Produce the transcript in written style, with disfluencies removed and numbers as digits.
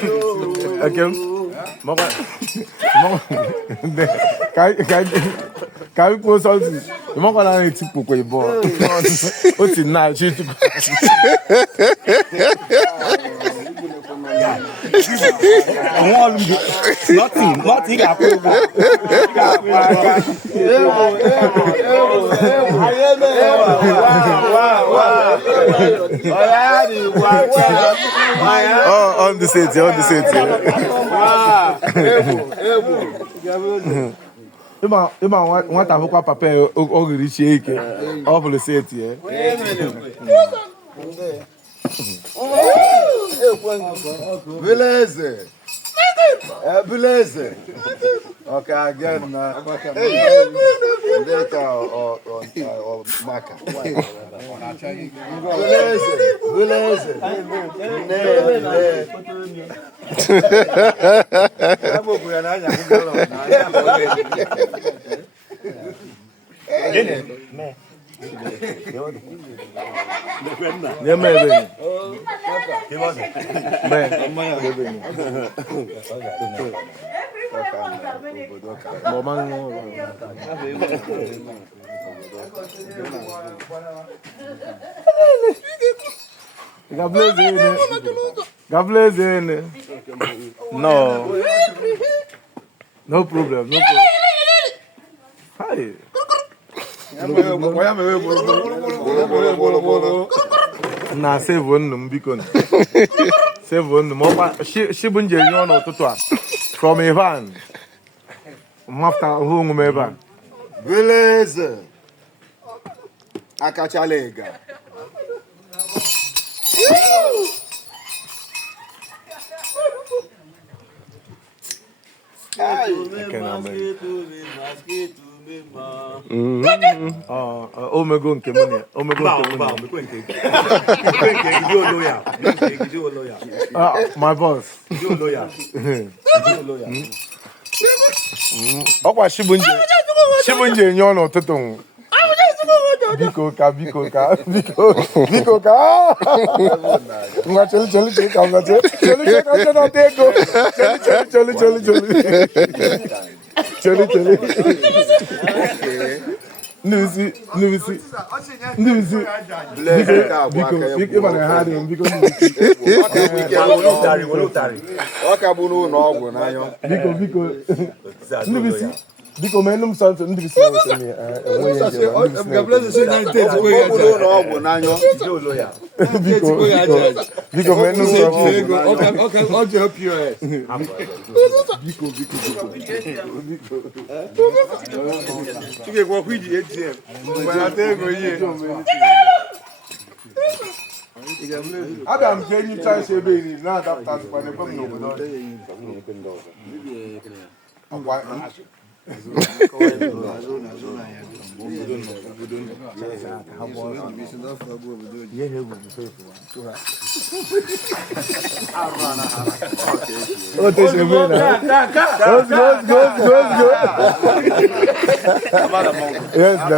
Okay. Mama. Can you post something? You want to eat poke your ball. What's in now? Nothing. On the set. Ima nwata akwụkwọ papa o riri chie ike ọ bụrụ seti Vileze okay again na data or maka Vileze God bless you. No problem. Hi. Na save one biko na. Save one mo shibunje nyo na ụtụtụ a from Ivan. Mafta hu ngume Ivan. Vileze. Akachalega. Omego nke money. My boss. Okwa shibunje nyo no tutu. Biko ka. Nga cheli ka nga cheli na tego. Cheli. Nusi. Biko bana hadi biko nusi. Biko menum santo ndi bisema ni Biko menum okay I'll help you Biko Chike kwa kwiji ATM bana tego ye Adam kenyi chance ebe ni na adapt kwa ne kom no bodo Yes,